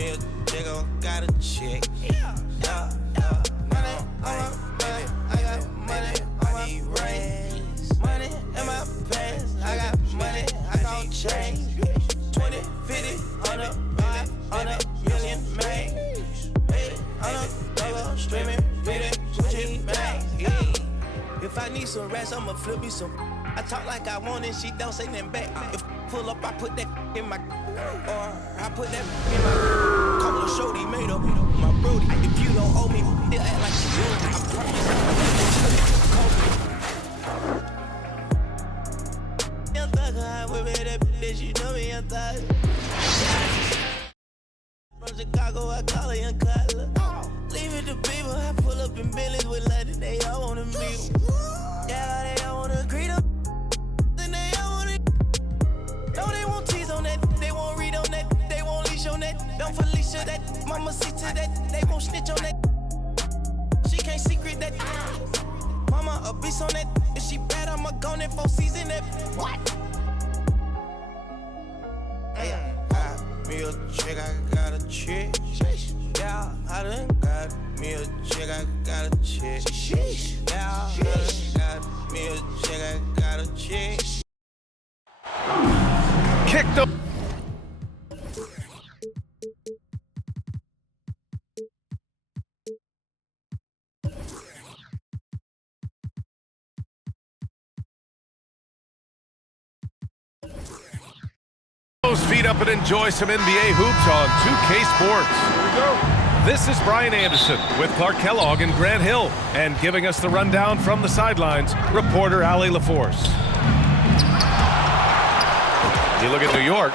me a nigga, got a chick. Yeah. Money on my mind, I got money on my brain. Money in my pants, I got money, I gon' change. 20, 50, 100, 100 million, man. On a double, streaming, reading, Gucci, man. If I need some rats, I'ma flip me some. I talk like I want it, she don't say nothing back. If pull up, I put that in my, or I put that in my. Call a shorty, made up my brody. If you don't owe me, they'll act like you do. I promise I'm thug, I whip it that bitch, you know me, I'm thug. From Chicago, I call her Young Cutler. Leave it to people, I pull up in Billy's with London, they all wanna meet. Yeah, they all wanna agree to. Then they all wanna. No, they won't tease on that, they won't read on that, they won't leash on that. Don't Felicia that, mama see to that, they won't snitch on that. She can't secret that. Mama a beast on that, if she bad, I'ma go in 4 season that. What? Me a chick, I got a chick. Yeah, I done got me a chick, I got a chick. Yeah, I done got me a chick, I got a chick. Kicked up. Those feet up and enjoy some NBA hoops on 2K Sports. Here we go. This is Brian Anderson with Clark Kellogg and Grant Hill, and giving us the rundown from the sidelines, reporter Allie LaForce. You look at New York.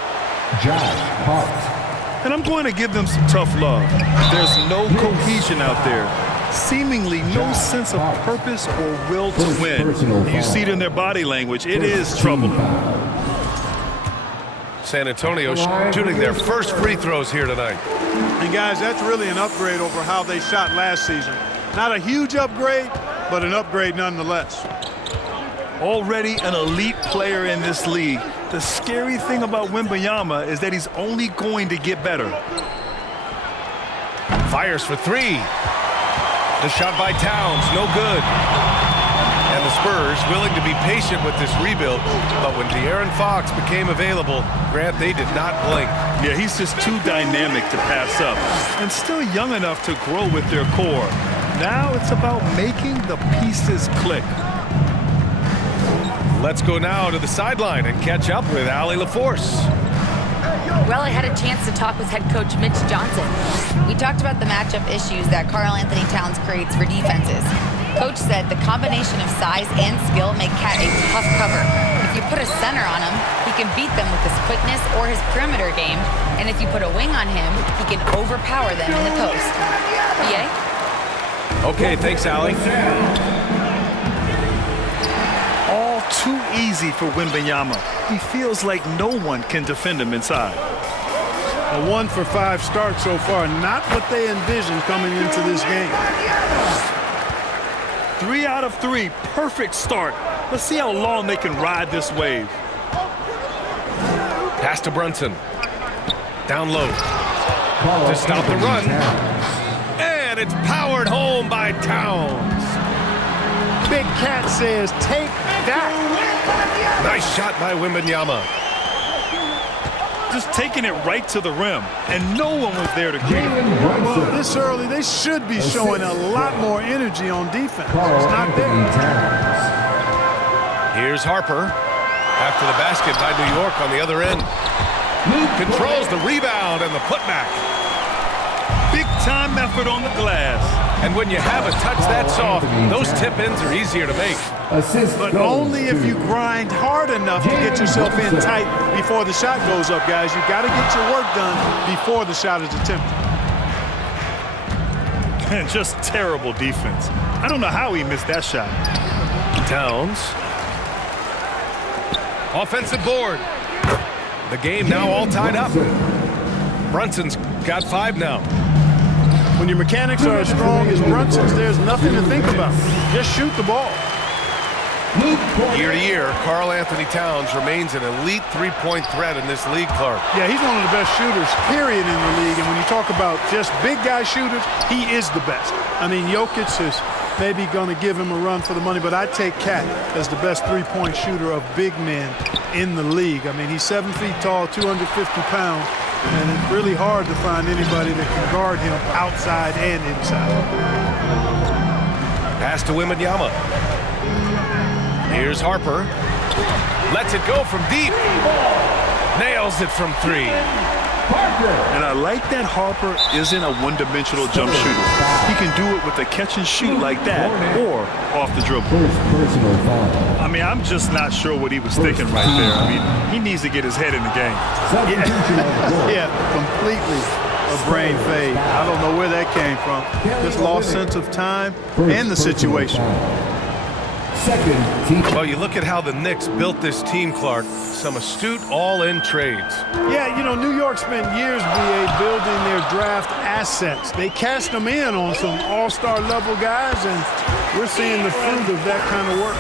Josh Hart. And I'm going to give them some tough love. There's no cohesion out there. Seemingly no sense of purpose or will to win. You see it in their body language. It is trouble. San Antonio shooting their first free throws here tonight. And guys, that's really an upgrade over how they shot last season. Not a huge upgrade, but an upgrade nonetheless. Already an elite player in this league. The scary thing about Wembanyama is that he's only going to get better. Fires for three. The shot by Towns, no good. And the Spurs willing to be patient with this rebuild, but when De'Aaron Fox became available, Grant, they did not blink. Yeah, he's just too dynamic to pass up, and still young enough to grow with their core. Now it's about making the pieces click. Let's go now to the sideline and catch up with Allie LaForce. Well, I had a chance to talk with head coach Mitch Johnson. We talked about the matchup issues that Karl-Anthony Towns creates for defenses. Coach said the combination of size and skill make Cat a tough cover. If you put a center on him, he can beat them with his quickness or his perimeter game. And if you put a wing on him, he can overpower them in the post. BA? Okay, thanks, Allie. All too easy for Wembanyama. He feels like no one can defend him inside. A 1 for 5 start so far, not what they envisioned coming into this game. 3 out of 3, perfect start. Let's see how long they can ride this wave. Pass to Brunson. Down low. To stop the run. And it's powered home by Towns. Big Cat says, take that. Nice shot by Wembanyama. Just taking it right to the rim, and no one was there to greet him. Well, this early, they should be showing a lot more energy on defense. It's not there. Here's Harper. After the basket by New York on the other end. Controls the rebound and the putback. Big-time effort on the glass. And when you have a touch that soft, those tip-ins are easier to make. But only if you grind hard enough to get yourself in tight before the shot goes up, guys. You got to get your work done before the shot is attempted. And just terrible defense. I don't know how he missed that shot. Towns. Offensive board. The game now all tied up. Brunson's got 5 now. When your mechanics are as strong as Brunson's, there's nothing to think about. Just shoot the ball. Year to year, Karl-Anthony Towns remains an elite three-point threat in this league, Clark. Yeah, he's one of the best shooters, period, in the league. And when you talk talk about just big guy shooters, he is the best. I mean, Jokic is maybe going to give him a run for the money, but I take Cat as the best three-point shooter of big men in the league. I mean, he's 7 feet tall, 250 pounds, and it's really hard to find anybody that can guard him outside and inside. Pass to Wembanyama. Here's Harper. Lets it go from deep. Nails it from 3. And I like that Harper isn't a one-dimensional jump shooter. He can do it with a catch and shoot like that or off the dribble. Personal foul. I mean, I'm just not sure what he was thinking right there. I mean, he needs to get his head in the game. Yeah, completely a brain fade. I don't know where that came from. Just lost sense of time and the situation. Second team. Well, you look at how the Knicks built this team, Clark. Some astute all-in trades. Yeah, you know, New York spent years, BA, building their draft assets. They cashed them in on some all-star level guys, and we're seeing the fruit of that kind of work.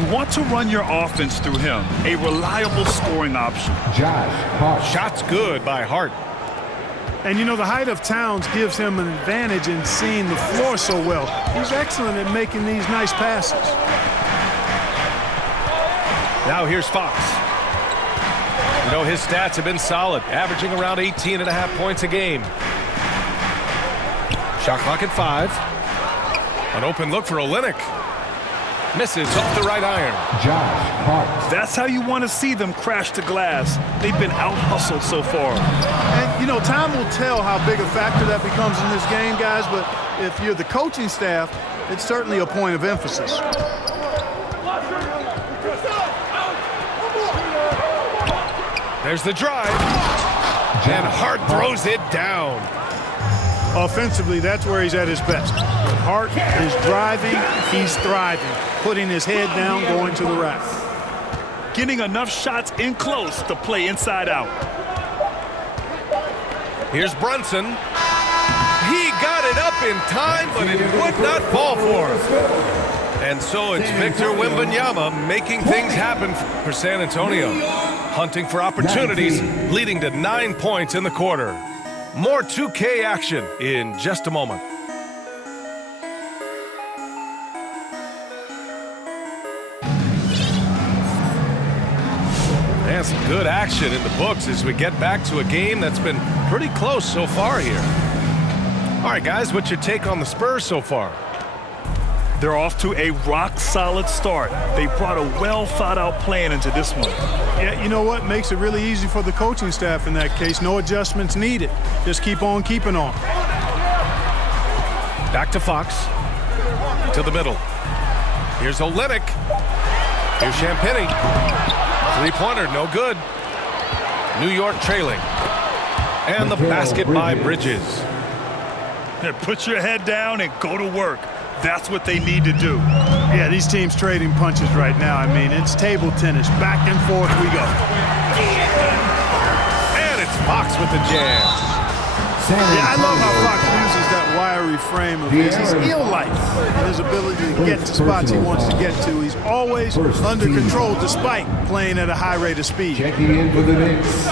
You want to run your offense through him, a reliable scoring option. Josh Hart. Shots good by Hart. And, you know, the height of Towns gives him an advantage in seeing the floor so well. He's excellent at making these nice passes. Now here's Fox. You know, his stats have been solid, averaging around 18.5 points a game. Shot clock at 5. An open look for Olynyk. Misses off the right iron. Josh Hart. That's how you want to see them crash the glass. They've been out-hustled so far. And, you know, time will tell how big a factor that becomes in this game, guys, but if you're the coaching staff, it's certainly a point of emphasis. There's the drive. And Hart throws it down. Offensively, that's where he's at his best. When Hart is driving, he's thriving. Putting his head down, going to the rack. Getting enough shots in close to play inside out. Here's Brunson. He got it up in time, but it would not fall for him. And so it's Victor Wembanyama making things happen for San Antonio. Hunting for opportunities, leading to 9 points in the quarter. More 2K action in just a moment. And some good action in the books as we get back to a game that's been pretty close so far here. All right, guys, what's your take on the Spurs so far? They're off to a rock-solid start. They brought a well-thought-out plan into this one. Yeah, you know what? Makes it really easy for the coaching staff in that case. No adjustments needed. Just keep on keeping on. Back to Fox. To the middle. Here's Olynyk. Here's Champagnie. Three-pointer, no good. New York trailing. And the basket by Bridges. Yeah, put your head down and go to work. That's what they need to do. Yeah, these teams trading punches right now. I mean, it's table tennis. Back and forth we go. And it's Fox with the jam. Yeah, I love how Fox uses that wiry frame of his. He's eel-like in his ability to get to spots he wants to get to. He's always under control despite playing at a high rate of speed. Checking in for the Knicks.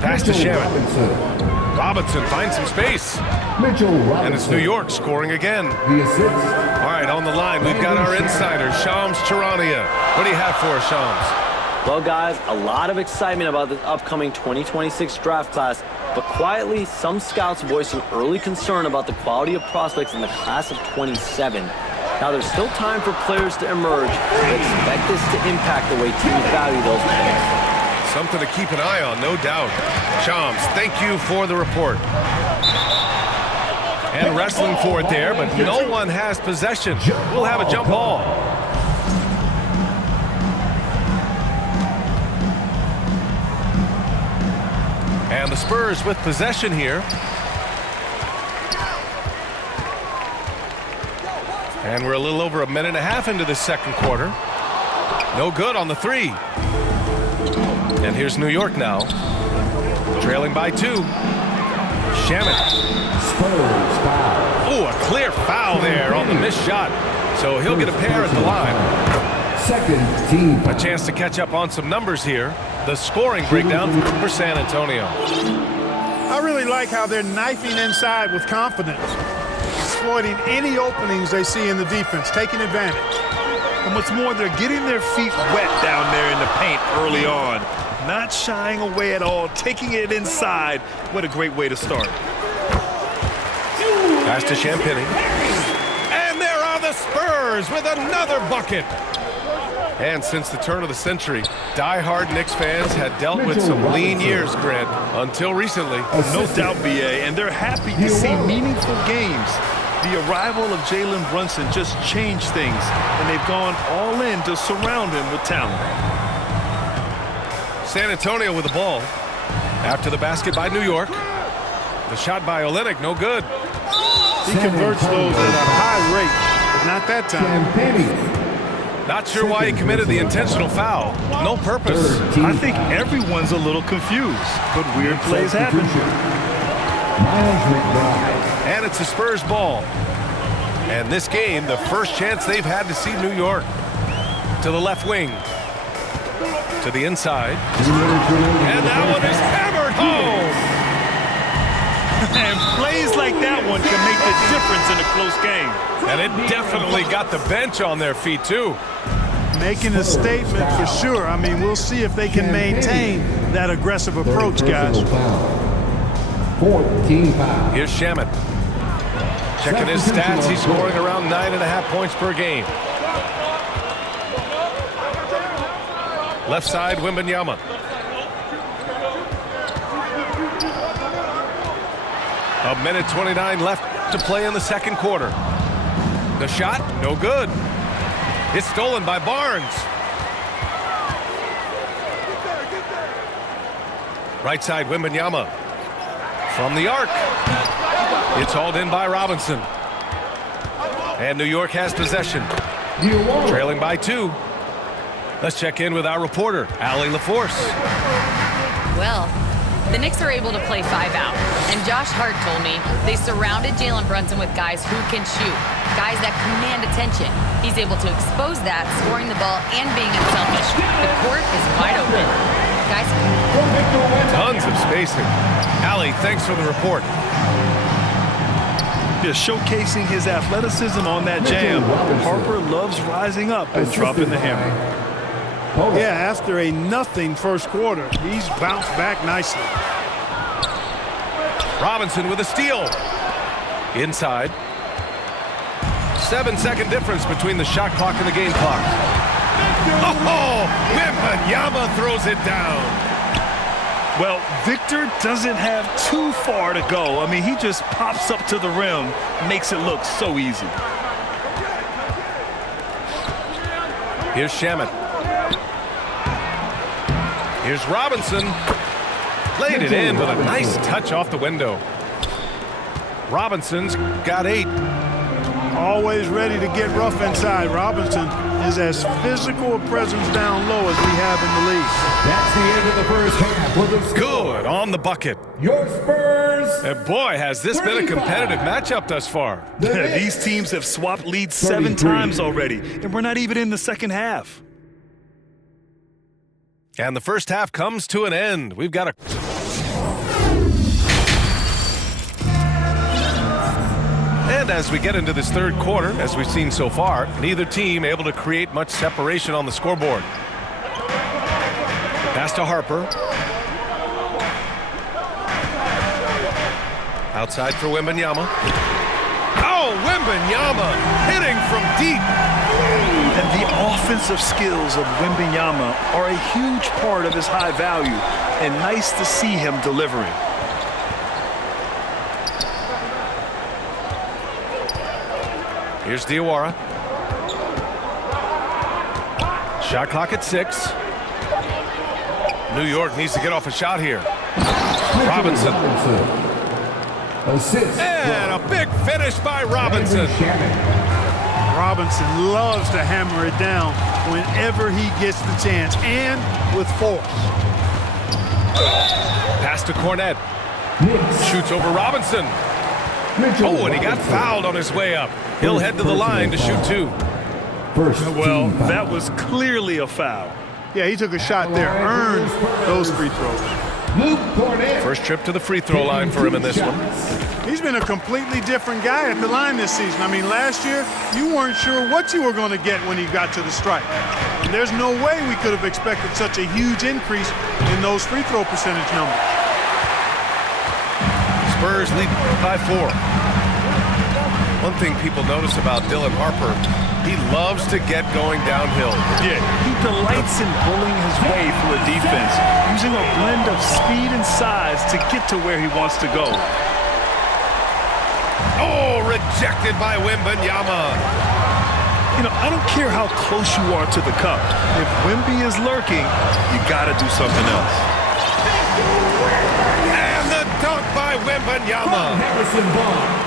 Pass to Sherritt. Robinson finds some space. Mitchell Robinson. And it's New York scoring again. The assist. All right, on the line, we've got our insider, Shams Charania. What do you have for us, Shams? Well, guys, a lot of excitement about the upcoming 2026 draft class, but quietly, some scouts voiced some early concern about the quality of prospects in the class of 27. Now, there's still time for players to emerge, but expect this to impact the way teams value those players. Something to keep an eye on, no doubt. Shams, thank you for the report. And wrestling for it there, but no one has possession. We'll have a jump ball. And the Spurs with possession here. And we're a little over a minute and a half into the second quarter. No good on the three. And here's New York now. Trailing by 2. Shamet. Spurs foul. Oh, a clear foul there on the missed shot. So he'll get a pair at the line. Second team. A chance to catch up on some numbers here. The scoring breakdown for San Antonio. I really like how they're knifing inside with confidence, exploiting any openings they see in the defense, taking advantage. And what's more, they're getting their feet wet down there in the paint early on. Not shying away at all, taking it inside. What a great way to start. Pass to Champagny. And there are the Spurs with another bucket. And since the turn of the century, die-hard Knicks fans had dealt with some lean years, Grant, until recently. No doubt, BA, and they're happy to see meaningful games. The arrival of Jalen Brunson just changed things, and they've gone all in to surround him with talent. San Antonio with the ball. After the basket by New York. The shot by Olynyk, no good. He converts those at a high rate, but not that time. Not sure why he committed the intentional foul. No purpose. I think everyone's a little confused, but weird plays happen. And it's the Spurs ball. And this game, the first chance they've had to see New York. To the left wing. To the inside. And that one is hammered home. And plays like that one can make the difference in a close game. And it definitely got the bench on their feet, too. Making a statement for sure. I mean, we'll see if they can maintain that aggressive approach, guys. 14 fouls. Here's Shamet. Checking his stats, he's scoring around 9.5 points per game. Left side, Wembanyama. A minute 29 left to play in the second quarter. The shot, no good. It's stolen by Barnes. Right side, Wembanyama. From the arc. It's hauled in by Robinson. And New York has possession. Trailing by 2. Let's check in with our reporter, Allie LaForce. Well, the Knicks are able to play 5 out. And Josh Hart told me they surrounded Jalen Brunson with guys who can shoot, guys that command attention. He's able to expose that, scoring the ball and being unselfish. The court is wide open. Guys. Tons of spacing. Allie, thanks for the report. Just showcasing his athleticism on that jam. Harper loves rising up and dropping the hammer. Yeah, after a nothing first quarter, he's bounced back nicely. Robinson with a steal. Inside. 7-second difference between the shot clock and the game clock. Oh, Wembanyama throws it down. Well, Victor doesn't have too far to go. I mean, he just pops up to the rim, makes it look so easy. Here's Shamet. Here's Robinson. Laid it in with a nice touch off the window. Robinson's got 8. Always ready to get rough inside. Robinson is as physical a presence down low as we have in the league. That's the end of the first half. With a Good on the bucket. Your Spurs. And boy, has this been a competitive matchup thus far. These teams have swapped leads 7 times already, and we're not even in the second half. And the first half comes to an end. We've got a... And as we get into this third quarter, as we've seen so far, neither team able to create much separation on the scoreboard. Pass to Harper. Outside for Wembanyama. Oh, Wembanyama hitting from deep. And the offensive skills of Wembanyama are a huge part of his high value, and nice to see him delivering. Here's Diawara. Shot clock at 6. New York needs to get off a shot here. Robinson. Assist. And a big finish by Robinson. Robinson loves to hammer it down whenever he gets the chance, and with force. Pass to Cornette. Shoots over Robinson. Oh, and he got fouled on his way up. He'll head to the line to shoot 2. Well, that was clearly a foul. Yeah, he took a shot there, earned those free throws. Luke Cornett. First trip to the free throw line for him in this one. He's been a completely different guy at the line this season. I mean, last year, you weren't sure what you were going to get when he got to the stripe. And there's no way we could have expected such a huge increase in those free throw percentage numbers. Spurs lead by 4. One thing people notice about Dylan Harper, he loves to get going downhill. Yeah, he delights in bullying his way through a defense, using a blend of speed and size to get to where he wants to go. Oh, rejected by Wembanyama. You know, I don't care how close you are to the cup. If Wemby is lurking, you got to do something else. And the dunk by Wembanyama. Harrison Barnes.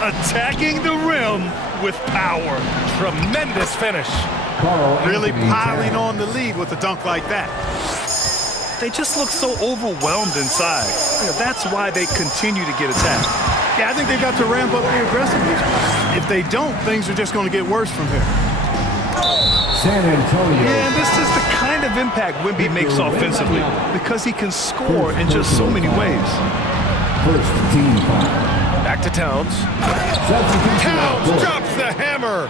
Attacking the rim with power. Tremendous finish. Really piling on the lead with a dunk like that. They just look so overwhelmed inside. You know, that's why they continue to get attacked. Yeah, I think they've got to ramp up the aggressiveness. If they don't, things are just going to get worse from here. San Antonio. Yeah, and this is the kind of impact Wemby makes offensively because he can score in just so many ways. First team foul. Back to Towns. Towns drops the hammer.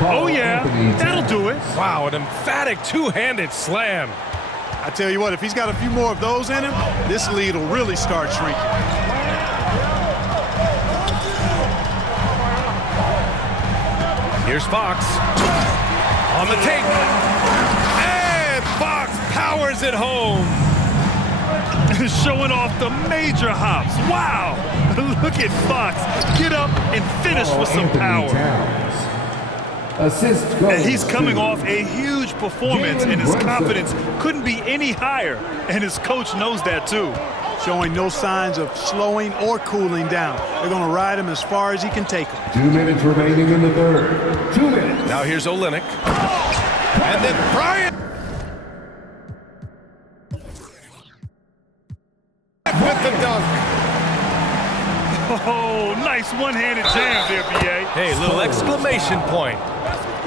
Oh, yeah, that'll do it. Wow, an emphatic two-handed slam. I tell you what, if he's got a few more of those in him, this lead will really start shrinking. Here's Fox. On the take. And Fox powers it home. Showing off the major hops. Wow. Look at Fox. Get up and finish with some power. Assist goes And he's coming to off a huge performance, and his confidence couldn't be any higher. And his coach knows that, too. Showing no signs of slowing or cooling down. They're going to ride him as far as he can take him. 2 minutes remaining in the third. 2 minutes. Now here's Olynyk. And then Bryant. With the dunk. Oh, nice one-handed jam there, B.A. Hey, little exclamation point.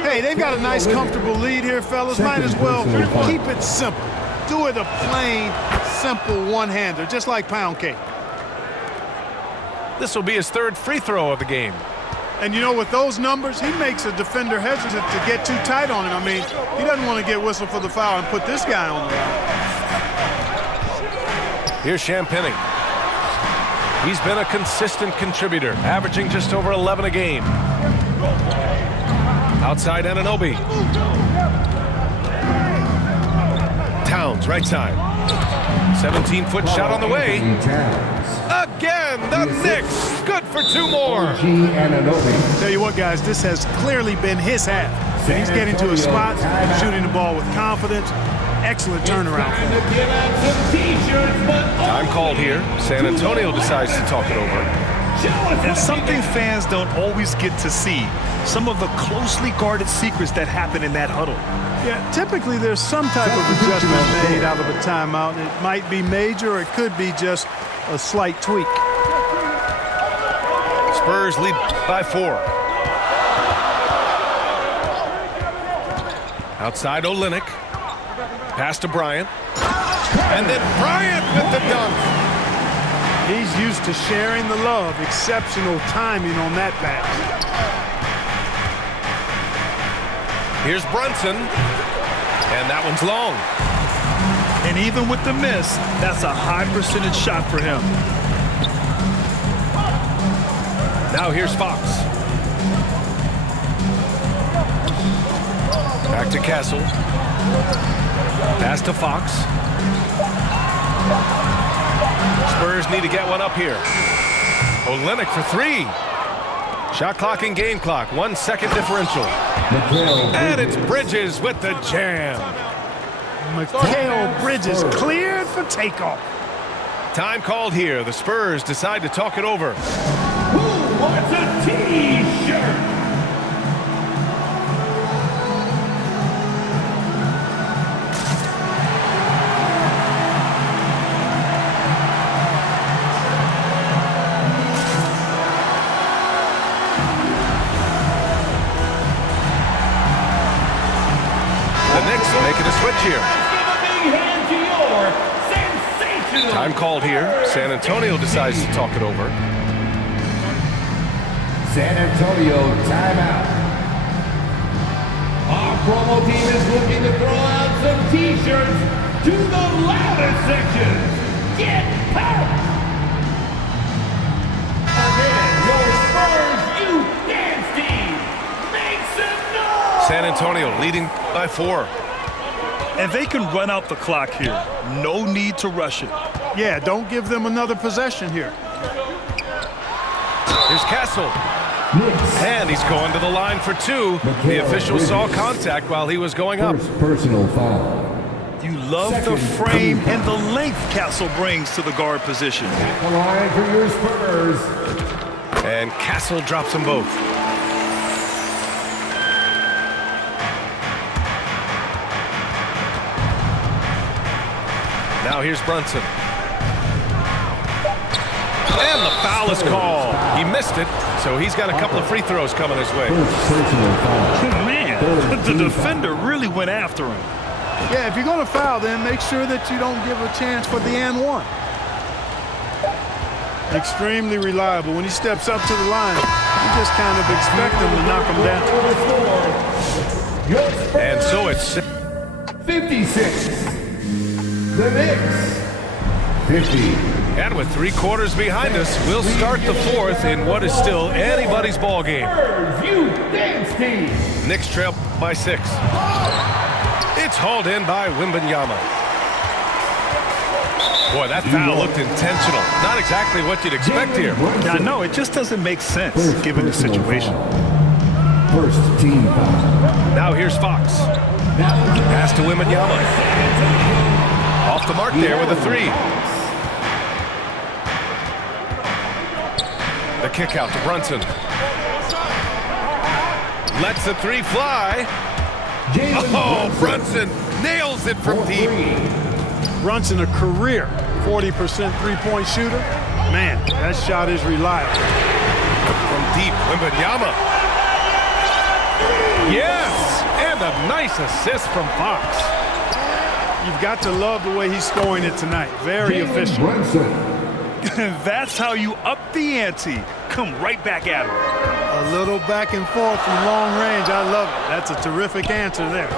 Hey, they've got a nice, comfortable lead here, fellas. Might as well keep it simple. Do it a plain, simple one-hander, just like pound cake. This will be his third free throw of the game. And you know, with those numbers, he makes a defender hesitant to get too tight on him. I mean, he doesn't want to get whistled for the foul and put this guy on the line. Here's Champagnie. He's been a consistent contributor, averaging just over 11 a game. Outside Anunoby. Towns, right side. 17-foot shot on the way. Again, the Knicks. Good for 2 more. Tell you what, guys, this has clearly been his half. He's getting to his spots, shooting the ball with confidence. Excellent turnaround. Time called here. San Antonio decides to talk it over. And something fans don't always get to see, some of the closely guarded secrets that happen in that huddle. Yeah, typically there's some type of adjustment made out of a timeout. It might be major, or it could be just a slight tweak. Spurs lead by 4. Outside Olynyk. Pass to Bryant. And then Bryant with the dunk. He's used to sharing the love. Exceptional timing on that pass. Here's Brunson. And that one's long. And even with the miss, that's a high percentage shot for him. Now here's Fox. Back to Castle. Pass to Fox. Spurs need to get one up here. Olynyk for 3. Shot clock and game clock. 1 second differential. And it's Bridges with the jam. Mikal Bridges cleared for takeoff. Time called here. The Spurs decide to talk it over. Who wants a T-shirt? The Knicks making a switch here. Give a big hand to your Time called here. San Antonio decides to talk it over. San Antonio timeout. Our promo team is looking to throw out some T-shirts to the loudest sections. Get pumped! Again, your Spurs Youth Dance Team. Make some noise! San Antonio leading by 4. And they can run out the clock here. No need to rush it. Yeah, don't give them another possession here. Here's Castle. And he's going to the line for 2. The official saw contact while he was going up. First personal foul. You love the frame and the length Castle brings to the guard position. The line for your Spurs. And Castle drops them both. Now here's Brunson. And the foul is called. He missed it, so he's got a couple of free throws coming his way. First personal foul. Man, the defender really went after him. Yeah, if you're going to foul, then make sure that you don't give a chance for the and one. Extremely reliable. When he steps up to the line, you just kind of expect him to knock him down. And so it's 56. The Knicks. 50. And with 3 quarters behind us, we'll start the 4th in what is still anybody's ball game. Spurs Youth Dance Team. Knicks trail by 6. It's hauled in by Wembanyama. Boy, that foul looked intentional. Not exactly what you'd expect here. I know, it just doesn't make sense given the situation. First team foul. Now here's Fox. Pass to Wembanyama. Off the mark there with a 3. The kick out to Brunson. Lets the 3 fly. Oh, Brunson nails it from deep. Brunson, a career 40% three-point shooter. Man, that shot is reliable. From deep, Wembanyama. Yes, and a nice assist from Fox. You've got to love the way he's scoring it tonight. Very efficient. Brunson. That's how you up the ante. Come right back at him. A little back and forth from long range. I love it. That's a terrific answer there.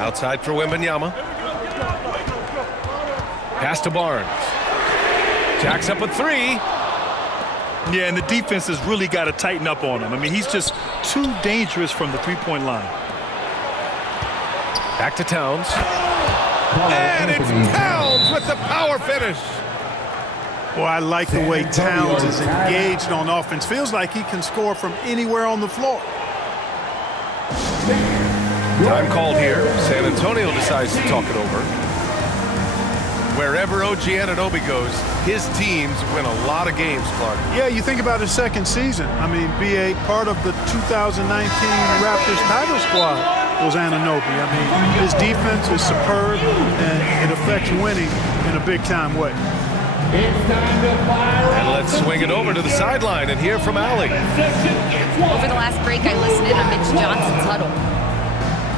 Outside for Wembanyama. Pass to Barnes. Jacks up a 3. Yeah, and the defense has really got to tighten up on him. I mean, he's just too dangerous from the three-point line. Back to Towns. And it's Towns with the power finish. Boy, I like the way Towns is engaged on offense. Feels like he can score from anywhere on the floor. Time called here. San Antonio decides to talk it over. Wherever OG Anunoby goes, his teams win a lot of games, Clark. Yeah, you think about his second season. I mean, be a part of the 2019 Raptors title squad was Anunoby. I mean, his defense is superb, and it affects winning in a big-time way. And let's swing it over to the sideline and hear from Allie. Over the last break, I listened in on Mitch Johnson's huddle.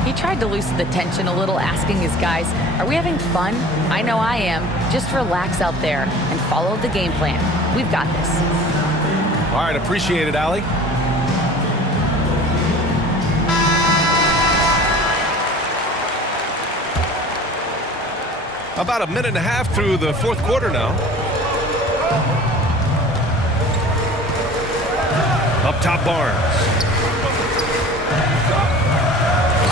He tried to loosen the tension a little, asking his guys, are we having fun? I know I am. Just relax out there and follow the game plan. We've got this. All right, appreciate it, Allie. About a minute and a half through the 4th quarter now. Up top, Barnes.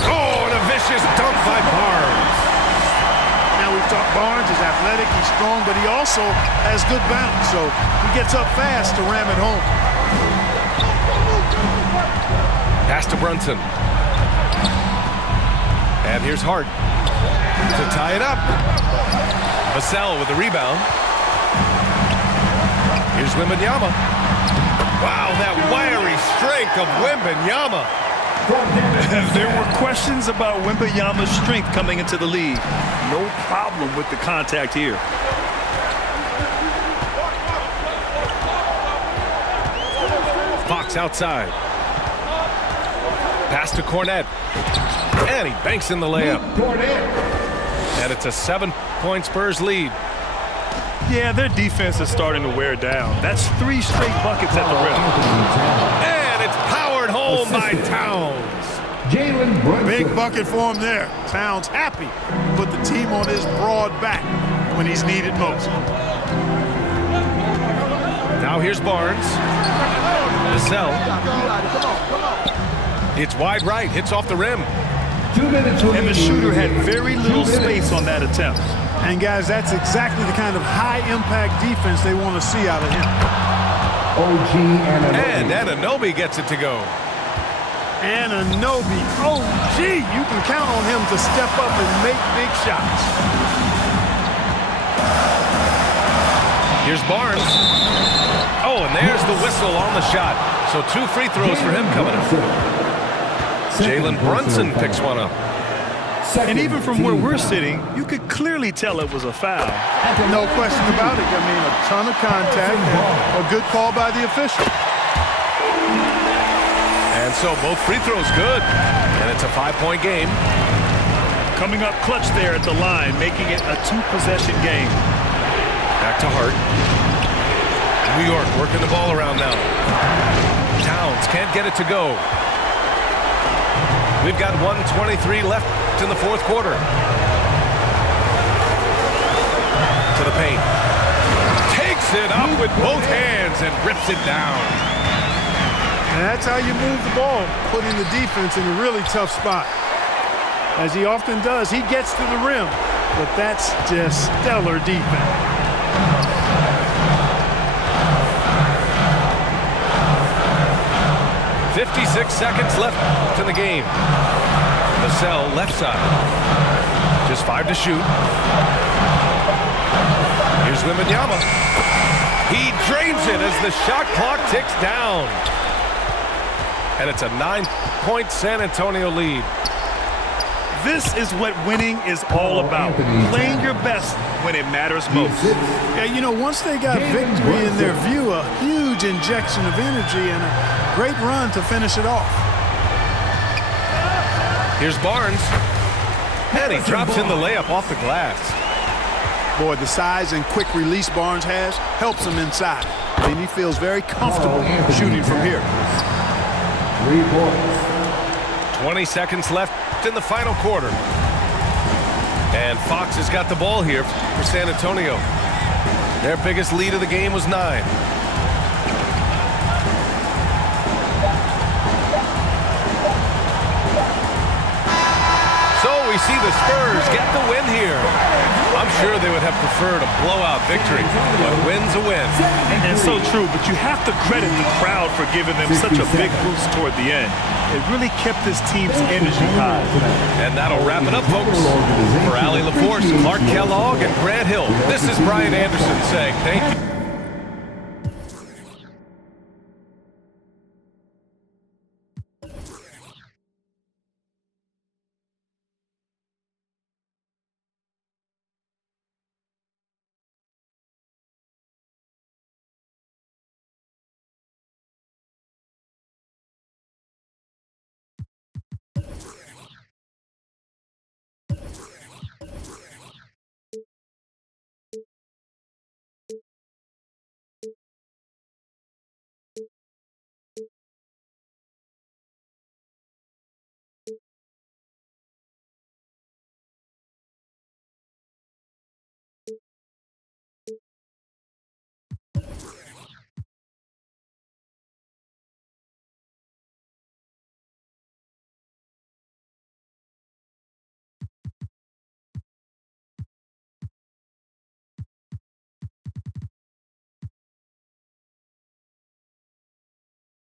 Oh, and a vicious dunk by Barnes. Now we've talked Barnes is athletic, he's strong, but he also has good bounce, so he gets up fast to ram it home. Pass to Brunson. And here's Hart to tie it up. Vassell with the rebound. Here's Wembanyama. Wow, that wiry strength of Wembanyama. There were questions about Wembanyama's strength coming into the league. No problem with the contact here. Fox outside. Pass to Cornette. And he banks in the layup. And it's a 7-point Spurs lead. Yeah, their defense is starting to wear down. That's 3 straight buckets at the rim. And it's powered home by Towns. Jalen Brunson. Big bucket for him there. Towns happy to put the team on his broad back when he's needed most. Now here's Barnes. Vassell. It's wide right, hits off the rim. 2 minutes And the shooter had very little space on that attempt. And guys, that's exactly the kind of high-impact defense they want to see out of him. OG And Anunoby gets it to go. Anunoby, OG, you can count on him to step up and make big shots. Here's Barnes. Oh, and there's the whistle on the shot. So 2 free throws for him coming up. Jalen Brunson picks one up. And even from where we're sitting, you could clearly tell it was a foul. No question about it. I mean, a ton of contact and a good call by the official. And so both free throws good. And it's a 5-point game. Coming up clutch there at the line, making it a 2-possession game. Back to Hart. New York working the ball around now. Towns can't get it to go. We've got 1:23 left in the 4th quarter. To the paint. Takes it up with both hands and rips it down. And that's how you move the ball, putting the defense in a really tough spot. As he often does, he gets to the rim, but that's just stellar defense. .56 seconds left in the game. Vassell left side. Just 5 to shoot. Here's Wembanyama. He drains it as the shot clock ticks down. And it's a 9-point San Antonio lead. This is what winning is all about. Playing your best when it matters most. Yeah, you know, once they got victory in their view, a huge injection of energy and a great run to finish it off. Here's Barnes. And he drops in the layup off the glass. Boy, the size and quick release Barnes has helps him inside. And he feels very comfortable shooting from here. 3 points. 20 seconds left in the final quarter. And Fox has got the ball here for San Antonio. Their biggest lead of the game was 9. So we see the Spurs get the win here. I'm sure they would have preferred a blowout victory, but win's a win. And so true, but you have to credit the crowd for giving them such a big boost toward the end. It really kept this team's energy high. And that'll wrap it up, folks. For Allie LaForce, Clark Kellogg, and Grant Hill, this is Brian Anderson saying thank you.